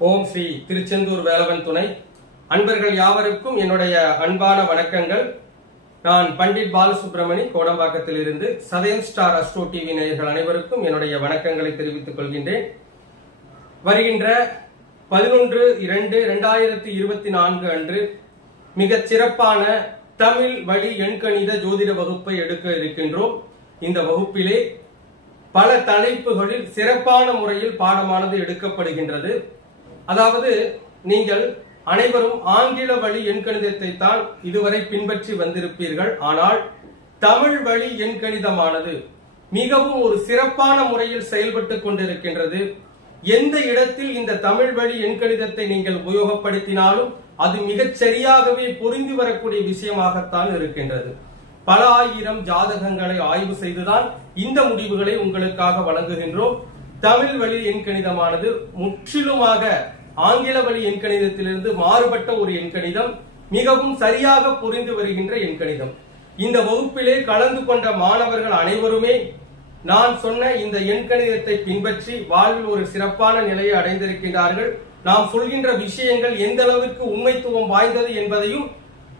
ஓம் ஸ்ரீ திருச்செந்தூர் வேலவன் துணை அன்பர்கள் யாவருக்கும் என்னுடைய அன்பான வணக்கங்கள். நான் பண்டிட் பாலசுப்ரமணி கோடம்பாக்கத்தில் இருந்து சதயம் ஸ்டார் அஸ்ட்ரோ டிவி நேயர்கள் அனைவருக்கும் என்னுடைய வணக்கங்களை தெரிவித்துக் கொள்கின்றேன். வருகின்ற 11/2/2024 அன்று மிகச் சிறப்பான தமிழ் வழி எண்கணித ஜோதிட வகுப்பை எடுக்க இருக்கின்றோம். இந்த வகுப்பிலே பல தலைப்புகளில் சிறப்பான முறையில் பாடமானது எடுக்கப்படுகின்றது. அதாவது நீங்கள் அனைவரும் ஆங்கில வழி எண்கணிதத்தை தான் இதுவரை பின்பற்றி வந்திருப்பீர்கள். ஆனால் தமிழ் வழி எண்கணிதமானது மிகவும் ஒரு சிறப்பான முறையில் செயல்பட்டு கொண்டிருக்கின்றது. எந்த இடத்தில் இந்த தமிழ் வழி எண்கணிதத்தை நீங்கள் உபயோகப்படுத்தினாலும் அது மிகச் சரியாகவே பொருந்தி வரக்கூடிய விஷயமாகத்தான் இருக்கின்றது. பல ஆயிரம் ஜாதகங்களை ஆய்வு செய்துதான் இந்த முடிவுகளை உங்களுக்காக வழங்குகின்றோம். தமிழ் வழி எண்கணிதமானது முற்றிலுமாக ஆங்கில வழி எண்கணிதத்திலிருந்து மாறுபட்ட ஒரு எண்கணிதம், மிகவும் சரியாக புரிந்து வருகின்ற எண்கணிதம். இந்த வகுப்பிலே கலந்து கொண்ட மாணவர்கள் அனைவருமே நான் சொன்ன இந்த எண்கணிதத்தை பின்பற்றி வாழ்வில் ஒரு சிறப்பான நிலையை அடைந்திருக்கின்றார்கள். நாம் சொல்கின்ற விஷயங்கள் எந்த அளவிற்கு உண்மைத்துவம் வாய்ந்தது என்பதையும்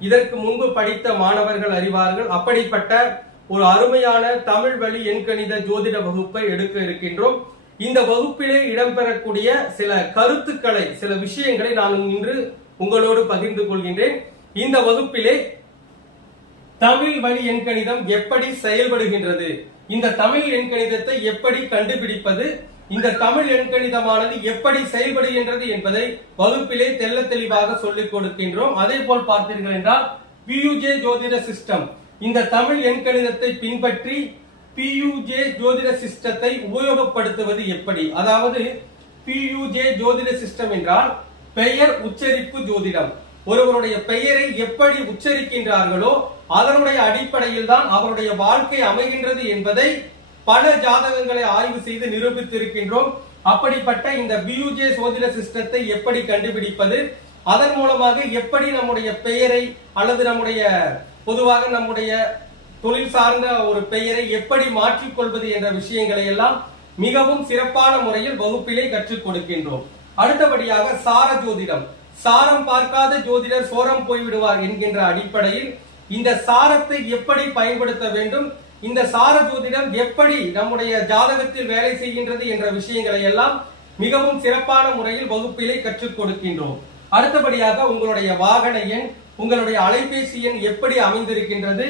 இதற்கு முன்பு படித்த மாணவர்கள் அறிவார்கள். அப்படிப்பட்ட ஒரு அருமையான தமிழ் வழி எண்கணித ஜோதிட வகுப்பை எடுக்க இருக்கின்றோம். இந்த வகுப்பிலே இடம்பெறக்கூடிய சில கருத்துக்களை, சில விஷயங்களை நான் இன்று உங்களோடு பகிர்ந்து கொள்கின்றேன். இந்த வகுப்பிலே தமிழ் வழி எண்கணிதம் எப்படி செயல்படுகின்றது, இந்த தமிழ் எண்கணிதத்தை எப்படி கண்டுபிடிப்பது, இந்த தமிழ் எண்கணிதமானது எப்படி செயல்படுகின்றது என்பதை வகுப்பிலே தெள்ள தெளிவாக சொல்லிக் கொடுக்கின்றோம். அதே போல் பார்த்தீர்கள் என்றால் PUJ ஜோதிட சிஸ்டம், இந்த தமிழ் எண்கணிதத்தை பின்பற்றி PUJ ஜோதிட சிஸ்டத்தை உபயோகப்படுத்துவது எப்படி. அதாவது PUJ ஜோதிட சிஸ்டம் என்றால் பெயர் உச்சரிப்பு ஜோதிடம். ஒருவருடைய பெயரை எப்படி உச்சரிக்கின்றார்களோ அதனுடைய அடிப்படையில் தான் அவருடைய வாழ்க்கை அமைகின்றது என்பதை பல ஜாதகங்களை ஆய்வு செய்து நிரூபித்திருக்கின்றோம். அப்படிப்பட்ட இந்த PUJ ஜோதிட சிஸ்டத்தை எப்படி கண்டுபிடிப்பது, அதன் மூலமாக எப்படி நம்முடைய பெயரை அல்லது நம்முடைய பொதுவாக நம்முடைய தொழில் சார்ந்த ஒரு பெயரை எப்படி மாற்றிக்கொள்வது என்ற விஷயங்களை எல்லாம் மிகவும் சிறப்பான முறையில் வகுப்பிலே கற்றுக் கொடுக்கின்றோம். அடுத்தபடியாக சார ஜோதிடம், சாரம் பார்க்காத ஜோதிடர் சோரம் போய்விடுவார் என்கின்ற அடிப்படையில் இந்த சாரத்தை எப்படி பயன்படுத்த வேண்டும், இந்த சார ஜோதிடம் எப்படி நம்முடைய ஜாதகத்தில் வேலை செய்கின்றது என்ற விஷயங்களை எல்லாம் மிகவும் சிறப்பான முறையில் வகுப்பிலே கற்றுக் கொடுக்கின்றோம். அடுத்தபடியாக உங்களுடைய வாகன எண், உங்களுடைய அலைபேசி எண் எப்படி அமைந்திருக்கின்றது,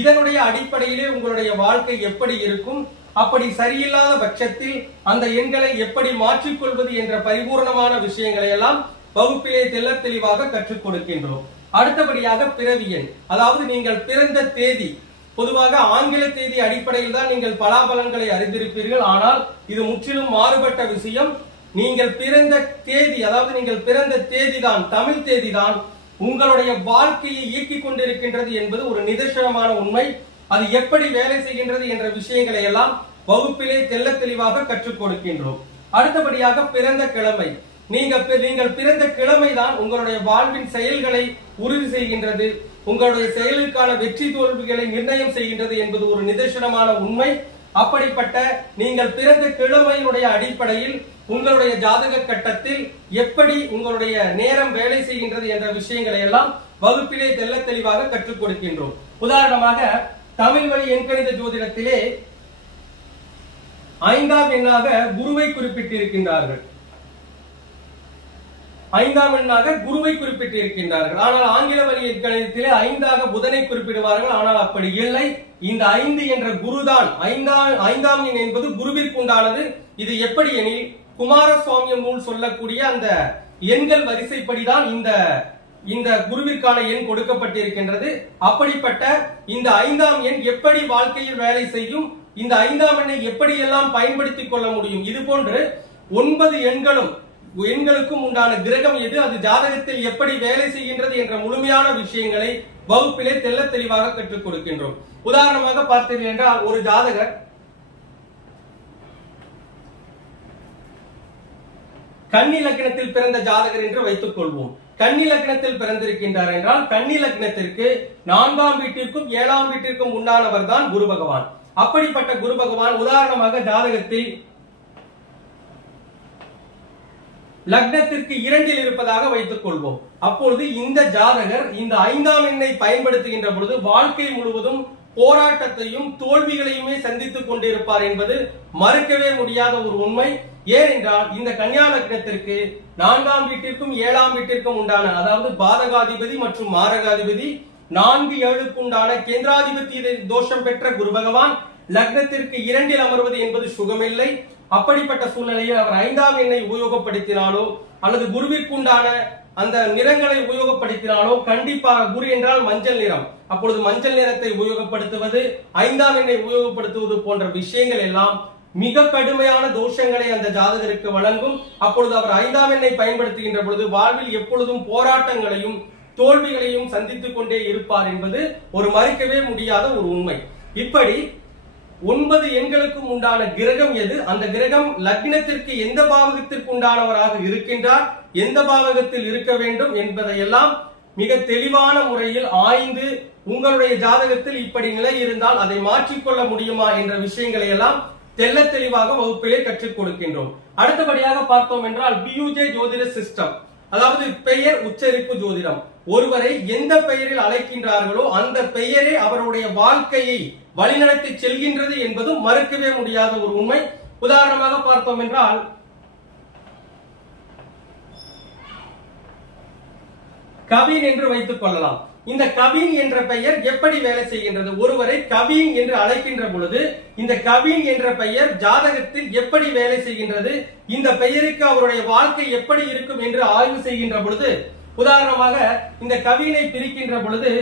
இதனுடைய அடிப்படையிலே உங்களுடைய வாழ்க்கை எப்படி இருக்கும், அப்படி சரியில்லாத பட்சத்தில் அந்த எண்களை எப்படி மாற்றிக்கொள்வது என்ற பரிபூர்ணமான விஷயங்களை எல்லாம் வகுப்பிலே தெள்ள தெளிவாக கற்றுக் கொடுக்கின்றோம். அடுத்தபடியாக பிறவி எண், அதாவது நீங்கள் பிறந்த தேதி, பொதுவாக ஆங்கில தேதி அடிப்படையில் தான் நீங்கள் பலாபலன்களை அறிந்திருப்பீர்கள். ஆனால் இது முற்றிலும் மாறுபட்ட விஷயம். நீங்கள் பிறந்த தேதி, அதாவது நீங்கள் பிறந்த தேதி தான், தமிழ் தேதி தான் உங்களுடைய வாழ்க்கையை இயக்கிக் கொண்டிருக்கின்றது என்பது ஒரு நிதர்சனமான உண்மை. அது எப்படி வேலை செய்கின்றது என்ற விஷயங்களை எல்லாம் வகுப்பிலே தெள்ள தெளிவாக கற்றுக் கொடுக்கின்றோம். அடுத்தபடியாக பிறந்த கிழமை, நீங்கள் பிறந்த கிழமை தான் உங்களுடைய வாழ்வின் செயல்களை உறுதி செய்கின்றது, உங்களுடைய செயலுக்கான வெற்றி தோல்விகளை நிர்ணயம் செய்கின்றது என்பது ஒரு நிதர்சனமான உண்மை. அப்படிப்பட்ட நீங்கள் பிறந்த கிழமையினுடைய அடிப்படையில் உங்களுடைய ஜாதக கட்டத்தில் எப்படி உங்களுடைய நேரம் வேலை செய்கின்றது என்ற விஷயங்களை எல்லாம் வகுப்பிலே தெள்ள தெளிவாக கற்றுக் கொடுக்கின்றோம். உதாரணமாக தமிழ் வழி எண்கணித ஜோதிடத்திலே 5ஆம் எண்ணாக குருவை குறிப்பிட்டிருக்கின்றார்கள். 5ஆம் எண்ணாக குருவை குறிப்பிட்டிருக்கின்றார்கள். ஆனால் ஆங்கில வழி எண்கணிதத்திலே 5ஆக புதனை குறிப்பிடுவார்கள். ஆனால் அப்படி இல்லை. இந்த 5 என்ற குருதான், 5ஆம் எண் என்பது குருவிற்கு உண்டானது. இது எப்படி எனில் குமாரசுவாமியம் நூல் சொல்லக்கூடிய அந்த எண்கள் வரிசைப்படிதான் இந்த குருவிற்கான எண் கொடுக்கப்பட்டிருக்கின்றது. அப்படிப்பட்ட இந்த 5ஆம் எண் எப்படி வாழ்க்கையில் வேலை செய்யும், இந்த 5ஆம் எண்ணை எப்படி எல்லாம் பயன்படுத்திக் கொள்ள முடியும், இது போன்று 9 எண்களுக்கும் உண்டான கிரகம் எது, அது ஜாதகத்தில் எப்படி வேலை செய்கின்றது என்ற முழுமையான விஷயங்களை வகுப்பிலே தெள்ள தெளிவாக கற்றுக் கொடுக்கின்றோம். உதாரணமாக பார்த்தீர்கள் என்றால் ஒரு ஜாதகர் கன்னி லக்னத்தில் பிறந்த ஜாதகர் என்று வைத்துக் கொள்வோம். கன்னி லக்னத்தில் பிறந்திருக்கின்றார் என்றால் கன்னி லக்னத்திற்கு 4ஆம் வீட்டிற்கும் 7ஆம் வீட்டிற்கும் உண்டானவர் தான் குரு பகவான். அப்படிப்பட்ட குரு பகவான் உதாரணமாக ஜாதகத்தில் லக்னத்திற்கு 2ல் இருப்பதாக வைத்துக் கொள்வோம். அப்பொழுது இந்த ஜாதகர் இந்த 5ஆம் எண்ணை பயன்படுத்துகின்ற பொழுது வாழ்க்கை முழுவதும் போராட்டத்தையும் தோல்விகளையுமே சந்தித்துக் கொண்டிருப்பார் என்பது மறுக்கவே முடியாத ஒரு உண்மை. ஏனென்றால் இந்த கன்னியா லக்னத்திற்கு 4ஆம் வீட்டிற்கும் 7ஆம் வீட்டிற்கும் உண்டான, அதாவது பாதகாதிபதி மற்றும் மாரகாதிபதி 4, 7க்கு உண்டான கேந்திராதிபதி தோஷம் பெற்ற குரு பகவான் லக்னத்திற்கு 2ல் அமர்வது என்பது சுகமில்லை. அப்படிப்பட்ட சூழ்நிலையில் அவர் 5ஆம் எண்ணை உபயோகப்படுத்தினாலோ அல்லது குருவிற்கு உண்டான அந்த நிறங்களை உபயோகப்படுத்தினாலோ கண்டிப்பாக, குரு என்றால் மஞ்சள் நிறம், அப்பொழுது மஞ்சள் நிறத்தை உபயோகப்படுத்துவது, 5ஆம் எண்ணை உபயோகப்படுத்துவது போன்ற விஷயங்கள் எல்லாம் மிக கடுமையான தோஷங்களை அந்த ஜாதகருக்கு வழங்கும். அப்பொழுது அவர் 5ஆம் எண்ணை பயன்படுத்துகின்ற பொழுது வாழ்வில் எப்பொழுதும் போராட்டங்களையும் தோல்விகளையும் சந்தித்துக் கொண்டே இருப்பார் என்பது ஒரு மறுக்கவே முடியாத ஒரு உண்மை. இப்படி 9 எண்களுக்கும் உண்டான கிரகம் எது, அந்த கிரகம் லக்னத்திற்கு எந்த பாவகத்திற்கு உண்டானவராக இருக்கின்றார், எந்த பாவகத்தில் இருக்க வேண்டும் என்பதையெல்லாம் மிக தெளிவான முறையில் ஆய்ந்து உங்களுடைய ஜாதகத்தில் இப்படி நிலை இருந்தால் அதை மாற்றிக்கொள்ள முடியுமா என்ற விஷயங்களை எல்லாம் தெள்ள தெளிவாக வகுப்பிலே கற்றுக் கொடுக்கின்றோம். அடுத்தபடியாக பார்த்தோம் என்றால் பியூஜே ஜோதிட சிஸ்டம், அதாவது பெயர் உச்சரிப்பு ஜோதிடம். ஒருவரை எந்த பெயரில் அழைக்கின்றார்களோ அந்த பெயரே அவருடைய வாழ்க்கையை வழிநடத்தி செல்கின்றது என்பது மறுக்கவே முடியாத ஒரு உண்மை. உதாரணமாக பார்த்தோம் என்றால் கவின் என்று வைத்துக் கொள்ளலாம். இந்த கவின் என்ற பெயர் எப்படி வேலை செய்கின்றது? ஒருவரை கவின் என்று அழைக்கின்ற பொழுது இந்த கவின் என்ற பெயர் ஜாதகத்தில் எப்படி வேலை செய்கின்றது, இந்த பெயருக்கு அவருடைய வாழ்க்கை எப்படி இருக்கும் என்று ஆய்வு செய்கின்ற பொழுது, உதாரணமாக இந்த கவினை பிரிக்கின்ற பொழுது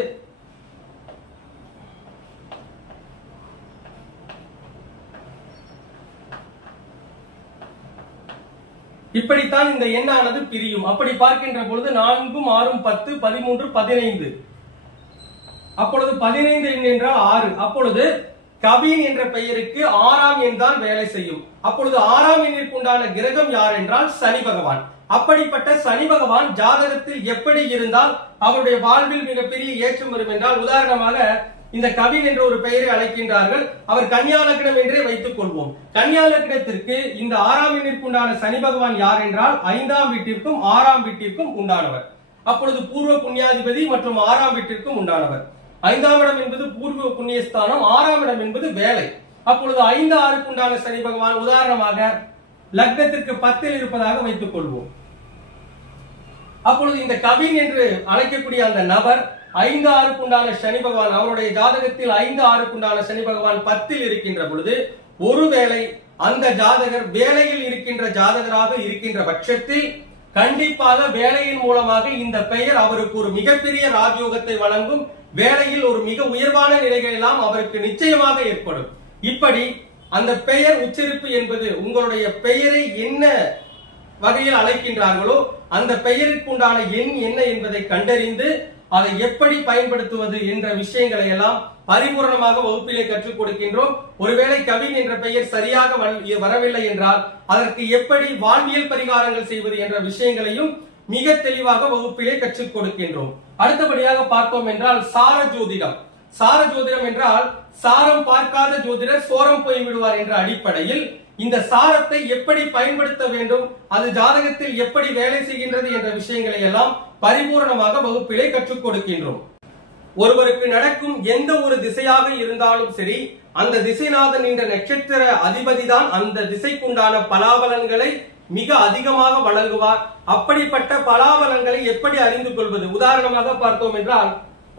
இப்படித்தான் இந்த எண்ணானது பிரியும். அப்படி பார்க்கின்ற பொழுது 4, 6, 10, 13, 15, அப்பொழுது 15 எண் என்றால் 6. அப்பொழுது கவின் என்ற பெயருக்கு 6ஆம் எண் தான் வேலை செய்யும். அப்பொழுது 6ஆம் எண்ணிற்கு உண்டான கிரகம் யார் என்றால் சனி பகவான். அப்படிப்பட்ட சனி பகவான் ஜாதகத்தில் எப்படி இருந்தால் அவருடைய வாழ்வில் மிகப்பெரிய ஏற்றம் வரும் என்றால், உதாரணமாக இந்த கவின் என்ற ஒரு பெயரை அழைக்கின்றார்கள், அவர் கன்னியா லக்னம் என்றே வைத்துக் கொள்வோம். கன்னியா லக்னத்திற்கு இந்த 6ஆம் எண்ணிற்கு உண்டான சனி பகவான் யார் என்றால் 5ஆம் வீட்டிற்கும் 6ஆம் வீட்டிற்கும் உண்டானவர். அப்பொழுது பூர்வ புண்ணியாதிபதி மற்றும் 6ஆம் வீட்டிற்கும் உண்டானவர். 5ஆம் இடம் என்பது பூர்வ புண்ணியஸ்தானம், 6ஆம் இடம் என்பது வேலை. அப்பொழுது 5, 6க்கு உண்டான சனி பகவான் உதாரணமாக லக்னத்திற்கு 10ல் இருப்பதாக வைத்துக் கொள்வோம். அப்பொழுது இந்த கவின் என்று அழைக்கக்கூடிய அந்த நபர் 5, 6க்கு உண்டான சனி பகவான், அவருடைய ஜாதகத்தில் 5, 6க்கு உண்டான சனி பகவான் 10ல் இருக்கின்ற பொழுது, ஒருவேளை அந்த ஜாதகர் வேலையில் இருக்கின்ற ஜாதகராக இருக்கின்ற பட்சத்தில் கண்டிப்பாக வேலையின் மூலமாக இந்த பெயர் அவருக்கு ஒரு மிகப்பெரிய ராஜயோகத்தை வழங்கும். வேலையில் ஒரு மிக உயர்வான நிலைகள் எல்லாம் அவருக்கு நிச்சயமாக ஏற்படும். இப்படி அந்த பெயர் உச்சரிப்பு என்பது உங்களுடைய பெயரை என்ன வகையில் அழைக்கின்றார்களோ அந்த பெயருக்கு உண்டான எண் என்ன என்பதை கண்டறிந்து அதை எப்படி பயன்படுத்துவது என்ற விஷயங்களை எல்லாம் பரிபூர்ணமாக வகுப்பிலே கற்றுக் கொடுக்கின்றோம். ஒருவேளை கவின் என்ற பெயர் சரியாக வரவில்லை என்றால் அதற்கு எப்படி வாழ்வியல் பரிகாரங்கள் செய்வது என்ற விஷயங்களையும் மிக தெளிவாக வகுப்பிலே கற்றுக் கொடுக்கின்றோம். அடுத்தபடியாக பார்த்தோம் என்றால் சார ஜோதிடம். சார ஜோதிடம் என்றால் சாரம் பார்க்காத ஜோதிடர் சோரம் போய் விடுவார் என்ற அடிப்படையில் இந்த சாரத்தை எப்படி பயன்படுத்த வேண்டும், அது ஜாதகத்தில் எப்படி வேலை செய்கின்றது என்ற விஷயங்களை எல்லாம் பரிபூர்ணமாக வகுப்பிலே கற்றுக் கொடுக்கின்றோம். ஒருவருக்கு நடக்கும் எந்த ஒரு திசையாக இருந்தாலும் சரி, அந்த திசைநாதன் என்ற நட்சத்திர அதிபதி தான் அந்த திசைக்குண்டான பலாபலன்களை மிக அதிகமாக வழங்குவார். அப்படிப்பட்ட பலாபலன்களை எப்படி அறிந்து கொள்வது? உதாரணமாக பார்த்தோம் என்றால்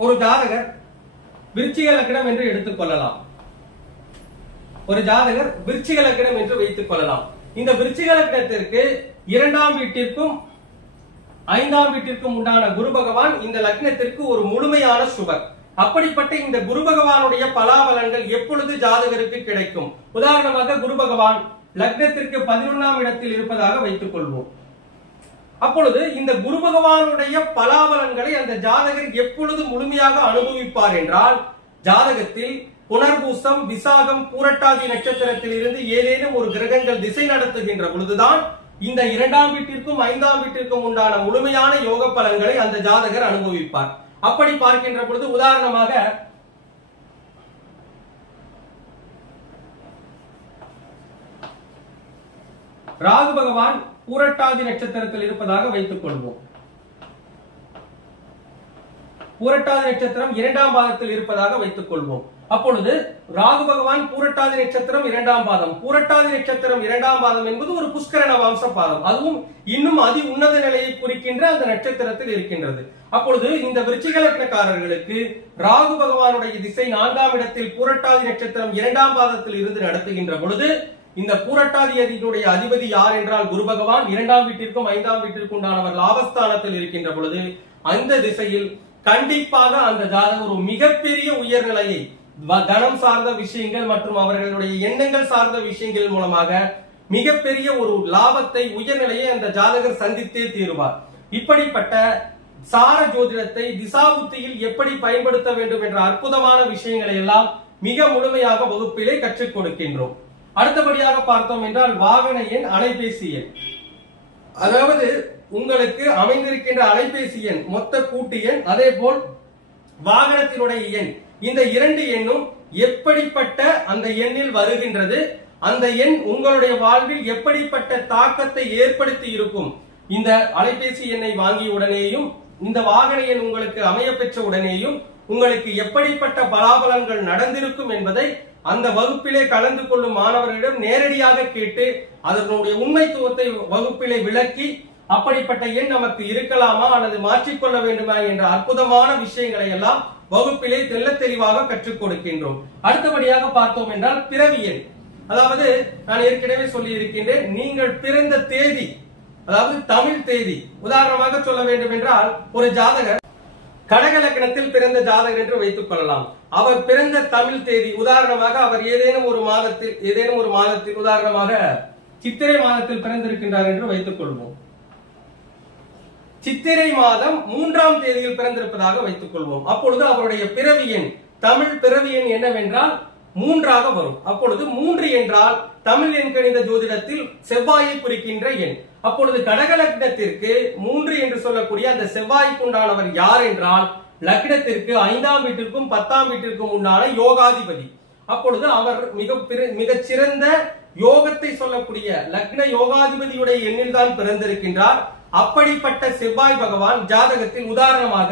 ஒரு ஜாதகர் விருச்சிக லக்னம் என்று எடுத்துக் கொள்ளலாம். ஒரு ஜாதகர் விருச்சிக லக்னம் என்று வைத்துக் கொள்ளலாம். இந்த விருச்சிக லக்னத்திற்கு 2ஆம் வீட்டிற்கும் 5ஆம் வீட்டிற்கும் உண்டான குரு பகவான் இந்த லக்னத்திற்கு ஒரு முழுமையான சுபர். அப்படிப்பட்ட இந்த குரு பகவானுடைய பலாபலன்கள் எப்பொழுது ஜாதகருக்கு கிடைக்கும்? உதாரணமாக குரு பகவான் லக்னத்திற்கு 11ஆம் இடத்தில் இருப்பதாக வைத்துக் கொள்வோம். அப்பொழுது இந்த குரு பகவானுடைய பலாபலன்களை அந்த ஜாதகர் எப்பொழுது முழுமையாக அனுபவிப்பார் என்றால், ஜாதகத்தில் புனர்பூசம், விசாகம், பூரட்டாதி நட்சத்திரத்தில் இருந்து ஏதேனும் ஒரு கிரகங்கள் திசை நடத்துகின்ற பொழுதுதான் இந்த 2ஆம் வீட்டிற்கும் 5ஆம் வீட்டிற்கும் உண்டான முழுமையான யோக பலன்களை அந்த ஜாதகர் அனுபவிப்பார். அப்படி பார்க்கின்ற பொழுது உதாரணமாக ராகு பகவான் பூரட்டாதி நட்சத்திரத்தில் இருப்பதாக வைத்துக் கொள்வோம். பூரட்டாதி நட்சத்திரம் 2ஆம் பாதத்தில் இருப்பதாக வைத்துக் கொள்வோம். அப்பொழுது ராகு பகவான் பூரட்டாதி நட்சத்திரம் 2ஆம் பாதம், பூரட்டாதி நட்சத்திரம் 2ஆம் பாதம் என்பது ஒரு புஷ்கரண வம்ச பாதம், அதுவும் இன்னும் அதி உன்னத நிலையை குறிக்கின்ற அந்த நட்சத்திரத்தில் இருக்கின்றது. அப்பொழுது இந்த விருச்சிக லக்னக்காரர்களுக்கு ராகு பகவானுடைய திசை 4ஆம் இடத்தில் பூரட்டாதி நட்சத்திரம் 2ஆம் பாதத்தில் இருந்து நடத்துகின்ற பொழுது இந்த பூரட்டாதியினுடைய அதிபதி யார் என்றால் குரு பகவான் 2ஆம் வீட்டிற்கும் 5ஆம் வீட்டிற்கும் உண்டானவர் லாபஸ்தானத்தில் இருக்கின்ற பொழுது அந்த திசையில் கண்டிப்பாக அந்த ஜாதகம் ஒரு மிகப்பெரிய உயர்நிலையை தனம் சார்ந்த விஷயங்கள் மற்றும் அவர்களுடைய எண்ணங்கள் சார்ந்த விஷயங்கள் மூலமாக மிகப்பெரிய ஒரு லாபத்தை உயர்நிலையை அந்த ஜாதகர் சந்தித்தே தீருவார். இப்படிப்பட்ட சார ஜோதிடத்தை திசாபுத்தியில் எப்படி பயன்படுத்த வேண்டும் என்ற அற்புதமான விஷயங்களை எல்லாம் மிக முழுமையாக வகுப்பிலே கற்றுக் கொடுக்கின்றோம். அடுத்தபடியாக பார்த்தோம் என்றால் வாகன எண், அலைபேசி எண். அதாவது உங்களுக்கு அமைந்திருக்கின்ற அலைபேசி எண், மொத்த கூட்டு எண், அதே போல் வாகனத்தினுடைய எண், இந்த 2 எண்ணும் எப்படிப்பட்ட அந்த எண்ணில் வருகின்றது, அந்த எண் உங்களுடைய வாழ்வில் எப்படிப்பட்ட தாக்கத்தை ஏற்படுத்தி இருக்கும், இந்த அலைபேசி எண்ணை வாங்கிய உடனேயும் இந்த வாகன எண் உங்களுக்கு அமைய பெற்ற உடனேயும் உங்களுக்கு எப்படிப்பட்ட பலாபலன்கள் நடந்திருக்கும் என்பதை அந்த வகுப்பிலே கலந்து கொள்ளும் மாணவர்களிடம் நேரடியாக கேட்டு அதனுடைய உண்மைத்துவத்தை வகுப்பிலே விளக்கி அப்படிப்பட்ட எண் நமக்கு இருக்கலாமா அல்லது மாற்றிக்கொள்ள வேண்டுமா என்ற அற்புதமான விஷயங்களை எல்லாம் வகுப்பிலே தெள்ளத் தெளிவாக கற்றுக் கொடுக்கின்றோம். அடுத்தபடியாக பார்த்தோம் என்றால் பிறவி எண். அதாவது நான் ஏற்கனவே சொல்லி இருக்கின்றேன், நீங்கள் பிறந்த தேதி, அதாவது தமிழ் தேதி. உதாரணமாக சொல்ல வேண்டும் என்றால் ஒரு ஜாதகர் கடக லக்னத்தில் பிறந்த ஜாதகர் என்று வைத்துக் கொள்ளலாம். அவர் பிறந்த தமிழ் தேதி, உதாரணமாக அவர் ஏதேனும் ஒரு மாதத்தில் உதாரணமாக சித்திரை மாதத்தில் பிறந்திருக்கின்றார் என்று வைத்துக் கொள்வோம். சித்திரை மாதம் 3ஆம் தேதியில் பிறந்திருப்பதாக வைத்துக் கொள்வோம். அப்பொழுது அவருடைய பிறவி எண், தமிழ் பிறவி எண் என்னவென்றால் 3ஆக வரும். அப்பொழுது 3 என்றால் தமிழ் எண்கணித ஜோதிடத்தில் செவ்வாயை குறிக்கின்ற எண். அப்பொழுது கடக லக்னத்திற்கு 3 என்று சொல்லக்கூடிய அந்த செவ்வாய்க்கு உண்டானவர் யார் என்றால் லக்னத்திற்கு 5ஆம் வீட்டிற்கும் 10ஆம் வீட்டிற்கும் உண்டான யோகாதிபதி. அப்பொழுது அவர் மிகச் சிறந்த யோகத்தை சொல்லக்கூடிய லக்ன யோகாதிபதியுடைய எண்ணில் தான் பிறந்திருக்கின்றார். அப்படிப்பட்ட செவ்வாய் பகவான் ஜாதகத்தில் உதாரணமாக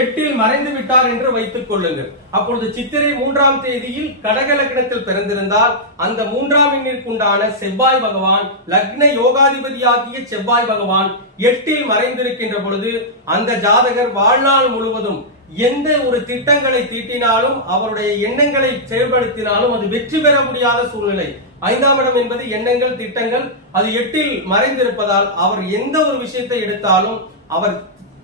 8இல் மறைந்து விட்டார் என்று வைத்துக் கொள்ளுங்கள். அப்பொழுது சித்திரை 3ஆம் தேதியில் கடக லக்னத்தில் பிறந்திருந்தால் அந்த 3ஆம் எண்ணிற்குண்டான செவ்வாய் பகவான், லக்ன யோகாதிபதியாகிய செவ்வாய் பகவான் 8இல் மறைந்திருக்கின்ற பொழுது அந்த ஜாதகர் வாழ்நாள் முழுவதும் எந்த ஒரு திட்டங்களை தீட்டினாலும் அவருடைய எண்ணங்களை செயல்படுத்தினாலும் அது வெற்றி பெற முடியாத சூழ்நிலை. 5ஆம் இடம் என்பது எண்ணங்கள், திட்டங்கள். அது 8இல் மறைந்திருப்பதால் அவர் எந்த ஒரு விஷயத்தை எடுத்தாலும் அவர்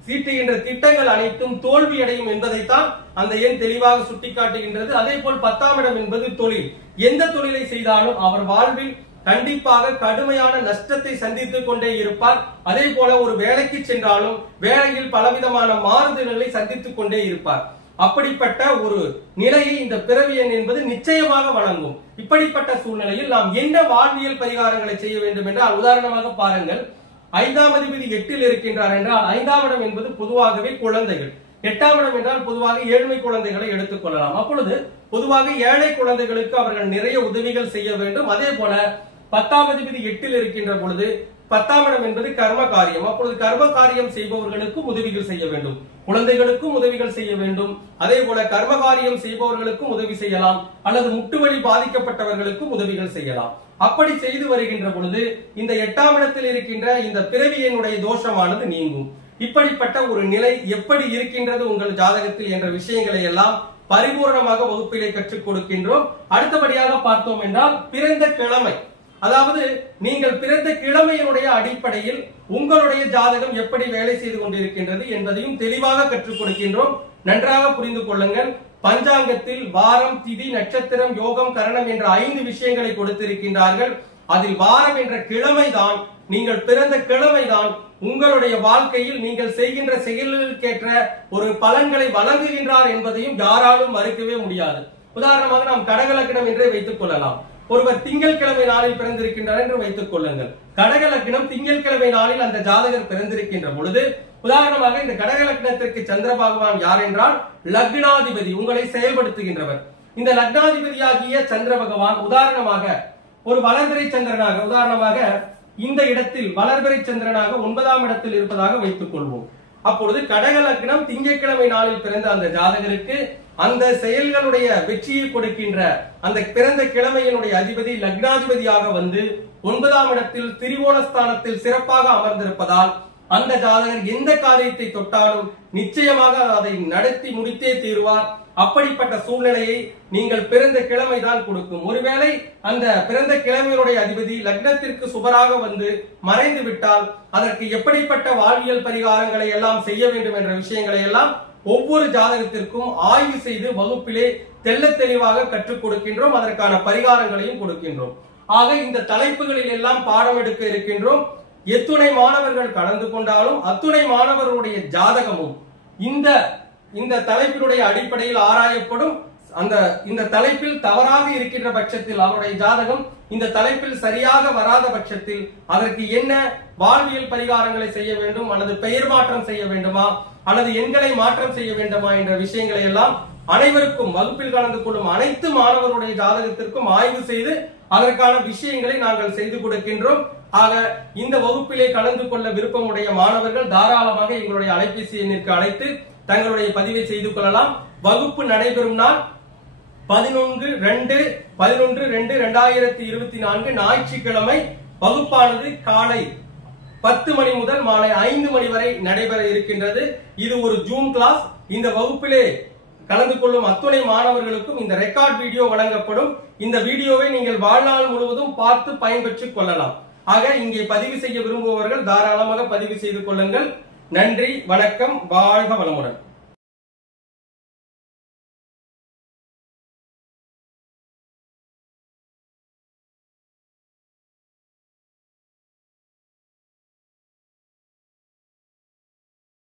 தீட்டுகின்ற திட்டங்கள் அனைத்தும் தோல்வி அடையும் என்பதைத்தான் அந்த எண் தெளிவாக சுட்டிக்காட்டுகின்றது. அதே போல் 10ஆம் இடம் என்பது தொழில். எந்த தொழிலை செய்தாலும் அவர் வாழ்வில் கண்டிப்பாக கடுமையான நஷ்டத்தை சந்தித்துக் கொண்டே இருப்பார். அதே போல ஒரு வேலைக்கு சென்றாலும் வேலையில் பலவிதமான மாறுதல்களை சந்தித்துக் கொண்டே இருப்பார். அப்படிப்பட்ட ஒரு நிலையை இந்த பிறவி எண் என்பது நிச்சயமாக வழங்கும். இப்படிப்பட்ட சூழ்நிலையில் நாம் என்ன வாழ்வியல் பரிகாரங்களை செய்ய வேண்டும் என்றால், உதாரணமாக பாருங்கள், 5ஆம் அதிபதி 8இல் இருக்கின்றார் என்றால் 5ஆம் இடம் என்பது பொதுவாகவே குழந்தைகள், 8ஆம் இடம் என்றால் பொதுவாக ஏழ்மை குழந்தைகளை எடுத்துக் கொள்ளலாம். அப்பொழுது பொதுவாக ஏழை குழந்தைகளுக்கு அவர்கள் நிறைய உதவிகள் செய்ய வேண்டும். அதே போல 10ஆம் அதிபதி 8இல் இருக்கின்ற பொழுது 10ஆம் இடம் என்பது கர்ம காரியம். அப்பொழுது கர்ம காரியம் செய்பவர்களுக்கும் உதவிகள் செய்ய வேண்டும், குழந்தைகளுக்கும் உதவிகள் செய்ய வேண்டும். அதே போல கர்ம காரியம் செய்பவர்களுக்கும் உதவி செய்யலாம், அல்லது முட்டுவலி பாதிக்கப்பட்டவர்களுக்கும் உதவிகள் செய்யலாம். அப்படி செய்து வருகின்ற பொழுது இந்த 8ஆம் இடத்தில் இருக்கின்ற இந்த பிறவியினுடைய தோஷமானது நீங்கும். இப்படிப்பட்ட ஒரு நிலை எப்படி இருக்கின்றது உங்கள் ஜாதகத்தில் என்ற விஷயங்களை எல்லாம் பரிபூர்ணமாக வகுப்பிலே கற்றுக் கொடுக்கின்றோம். அடுத்தபடியாக பார்த்தோம் என்றால் பிறந்த கிழமை, அதாவது நீங்கள் பிறந்த கிழமையினுடைய அடிப்படையில் உங்களுடைய ஜாதகம் எப்படி வேலை செய்து கொண்டிருக்கின்றது என்பதையும் தெளிவாக கற்றுக் கொடுக்கின்றோம். நன்றாக புரிந்து கொள்ளுங்கள். பஞ்சாங்கத்தில் வாரம், திதி, நட்சத்திரம், யோகம், கரணம் என்ற 5 விஷயங்களை கொடுத்திருக்கின்றார்கள். அதில் வாரம் என்ற கிழமைதான், நீங்கள் பிறந்த கிழமைதான் உங்களுடைய வாழ்க்கையில் நீங்கள் செய்கின்ற செயல்களுக்கேற்ற ஒரு பலன்களை வழங்குகின்றார் என்பதையும் யாராலும் மறுக்கவே முடியாது. உதாரணமாக நாம் கடக லக்னம் என்றே வைத்துக் கொள்ளலாம். ஒருவர் திங்கட்கிழமை நாளில் பிறந்திருக்கின்றார் என்று வைத்துக் கொள்ளுங்கள். கடக லக்னம் திங்கட்கிழமை நாளில் அந்த ஜாதகர் பிறந்திருக்கின்ற பொழுது, உதாரணமாக இந்த கடக லக்னத்திற்கு சந்திர பகவான் யார் என்றால் லக்னாதிபதி, உங்களை செயல்படுத்துகின்றவர். இந்த லக்னாதிபதியாகிய சந்திர பகவான் உதாரணமாக ஒரு வளர்பிறை சந்திரனாக, உதாரணமாக இந்த இடத்தில் வளர்பிறை சந்திரனாக 9ஆம் இடத்தில் இருப்பதாக வைத்துக் கொள்வோம். அப்பொழுது கடக லக்னம் திங்கட்கிழமை நாளில் பிறந்த அந்த ஜாதகருக்கு அந்த செயல்களுடைய வெற்றியை கொடுக்கின்ற அந்த பிறந்த கிழமையினுடைய அதிபதி லக்னாதிபதியாக வந்து 9ஆம் இடத்தில் திரிகோணஸ்தானத்தில் சிறப்பாக அமர்ந்திருப்பதால் அந்த ஜாதகர் எந்த காரியத்தை தொட்டாலும் நிச்சயமாக அதை நடத்தி முடித்தே தீருவார். அப்படிப்பட்ட சூழ்நிலையை நீங்கள் பிறந்த கிழமை தான் கொடுக்கும். ஒருவேளை அந்த பிறந்த கிழமையினுடைய அதிபதி லக்னத்திற்கு சுபராக வந்து மறைந்து விட்டால் அதற்கு எப்படிப்பட்ட வாழ்வியல் பரிகாரங்களை எல்லாம் செய்ய வேண்டும் என்ற விஷயங்களை எல்லாம் ஒவ்வொரு ஜாதகத்திற்கும் ஆய்வு செய்து வகுப்பிலே தெள்ளத் தெளிவாக கற்றுக் கொடுக்கின்றோம். அதற்கான பரிகாரங்களையும் கொடுக்கின்றோம். ஆக இந்த தலைப்புகளில் எல்லாம் பாடம் எடுக்க இருக்கின்றோம். எத்துணை மாணவர்கள் கலந்து கொண்டாலும் அத்துணை மாணவர்களுடைய ஜாதகமும் இந்த தலைப்பினுடைய அடிப்படையில் ஆராயப்படும். இந்த தலைப்பில் தவறாக இருக்கின்ற பட்சத்தில் அவருடைய ஜாதகம் இந்த தலைப்பில் சரியாக வராத பட்சத்தில் அதற்கு என்ன வாழ்வியல் பரிகாரங்களை செய்ய வேண்டும், அல்லது பெயர் மாற்றம் செய்ய வேண்டுமா, அல்லது எண்களை மாற்றம் செய்ய வேண்டுமா என்ற விஷயங்களை எல்லாம் அனைவருக்கும் வகுப்பில் கலந்து கொள்ளும் அனைத்து மாணவருடைய ஜாதகத்திற்கும் ஆய்வு செய்து அதற்கான விஷயங்களை நாங்கள் செய்து கொடுக்கின்றோம். ஆக இந்த வகுப்பிலே கலந்து கொள்ள விருப்பமுடைய மாணவர்கள் தாராளமாக எங்களுடைய அலைபேசி எண்ணிற்கு அழைத்து தங்களுடைய பதிவை செய்து கொள்ளலாம். வகுப்பு நடைபெறும் நாள் 11/2/2024 ஞாயிற்றுக்கிழமை. வகுப்பானது காலை 10 மணி முதல் மாலை 5 மணி வரை நடைபெற இருக்கின்றது. இது ஒரு ஜூம் கிளாஸ். இந்த வகுப்பிலே கலந்து கொள்ளும் அத்துணை மாணவர்களுக்கும் இந்த ரெக்கார்ட் வீடியோ வழங்கப்படும். இந்த வீடியோவை நீங்கள் வாழ்நாள் முழுவதும் பார்த்து பயன்பெற்றுக் கொள்ளலாம். ஆக இங்கே பதிவு செய்ய விரும்புபவர்கள் தாராளமாக பதிவு செய்து கொள்ளுங்கள். நன்றி, வணக்கம், வாழ்க வளமுடன்.